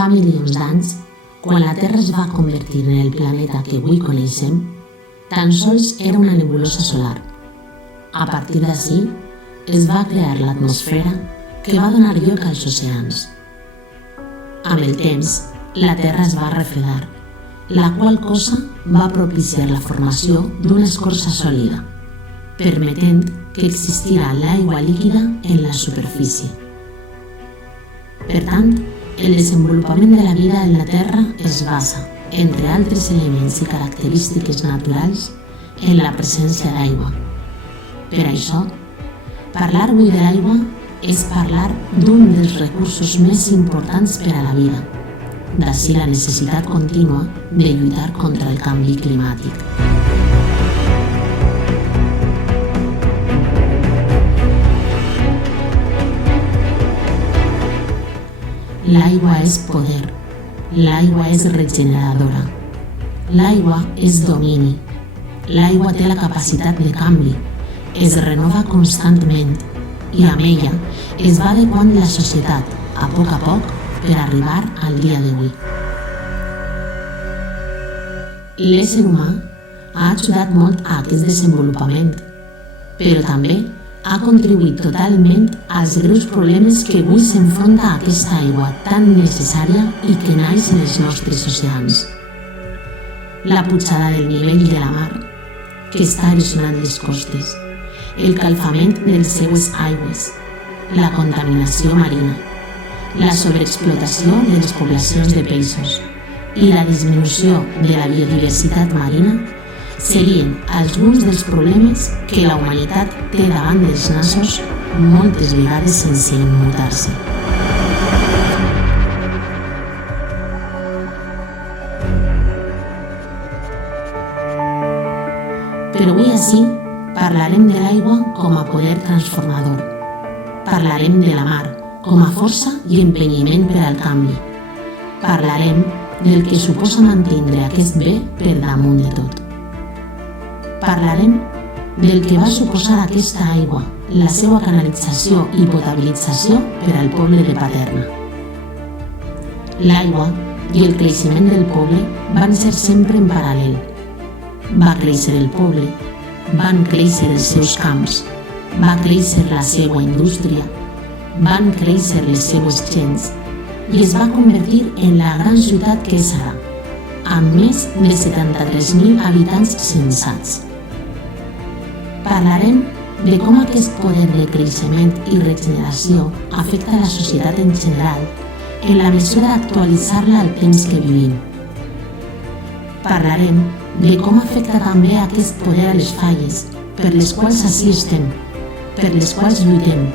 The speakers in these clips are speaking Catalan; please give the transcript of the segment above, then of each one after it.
Fa milions d'anys, quan la Terra es va convertir en el planeta que avui coneixem, tan sols era una nebulosa solar. A partir d'ací, es va crear l'atmosfera que va donar lloc als oceans. Amb el temps, la Terra es va refredar, la qual cosa va propiciar la formació d'una escorça sòlida, permetent que existira l'aigua líquida en la superfície. Per tant, el desenvolupament de la vida en la Terra es basa, entre altres elements i característiques naturals, en la presència d'aigua. Per això, parlar avui de l'aigua és parlar d'un dels recursos més importants per a la vida. D'ací la necessitat contínua de lluitar contra el canvi climàtic. L'aigua és poder, l'aigua és regeneradora, l'aigua és domini, l'aigua té la capacitat de canvi, es renova constantment i amb ella es va adequant la societat, a poc, per arribar al dia d'avui. L'ésser humà ha ajudat molt a aquest desenvolupament, però també ha contribuït totalment als greus problemes que avui s'enfronta a aquesta aigua tan necessària i que naix en els nostres oceans. La pujada del nivell de la mar, que està erosionant les costes, el calfament de les seues aigües, la contaminació marina, la sobreexplotació de les poblacions de peixos i la disminució de la biodiversitat marina serien alguns dels problemes que la humanitat té davant dels nassos moltes vegades sense immutar-se. Però avui ací parlarem de l'aigua com a poder transformador. Parlarem de la mar com a força i empenyiment per al canvi. Parlarem del que suposa mantindre aquest bé per damunt de tot. Parlarem del que va suposar aquesta aigua, la seva canalització i potabilització per al poble de Paterna. L'aigua i el creixement del poble van ser sempre en paral·lel. Va créixer el poble, van créixer els seus camps, va créixer la seva indústria, van créixer les seues gents i es va convertir en la gran ciutat que és ara, amb més de 73.000 habitants censats. Parlarem de com aquest poder de creixement i regeneració afecta la societat en general en la mesura d'actualitzar-la al temps que vivim. Parlarem de com afecta també aquest poder a les falles per les quals ací estem, per les quals lluitem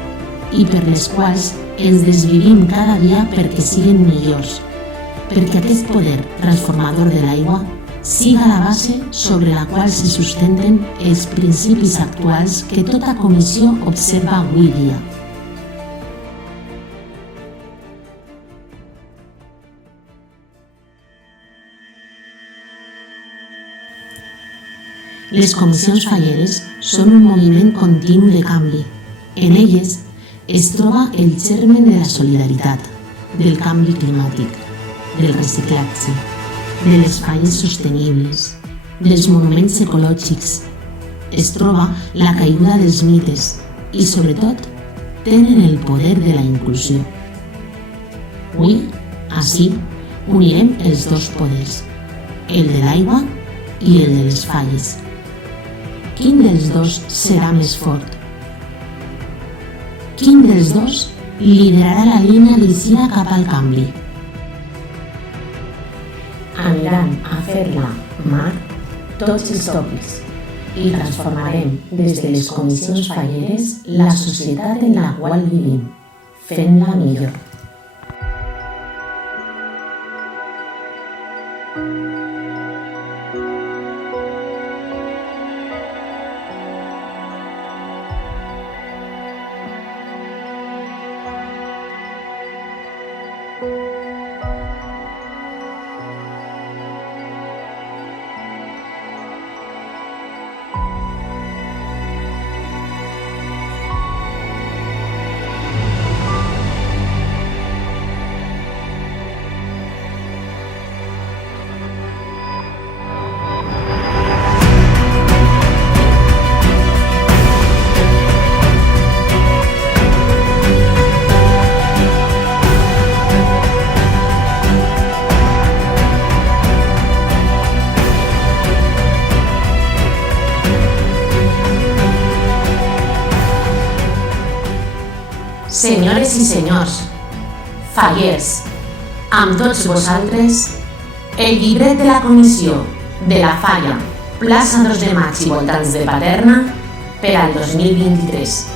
i per les quals ens desvivim cada dia perquè siguin millors, perquè aquest poder transformador de l'aigua siga la base sobre la qual se sustenten els principis actuals que tota comissió observa avui dia. Les comissions falleres són un moviment continu de canvi. En elles es troba el germen de la solidaritat, del canvi climàtic, del reciclatge, de les falles sostenibles, dels monuments ecològics. Es troba la caiguda dels mites i, sobretot, tenen el poder de la inclusió. Avui, ací, unirem els dos poders, el de l'aigua i el de les falles. Quin dels dos serà més fort? Quin dels dos liderarà la línia d'eixida cap al canvi? Aniran a fer-la mar tots els tòpics i transformarem des de les comissions falleres la societat en la qual vivim, fent-la millor. Senyores i senyors, fallers, amb tots vosaltres, el llibret de la comissió de la Falla, plaça 2 de Maig i voltants de Paterna per al 2023.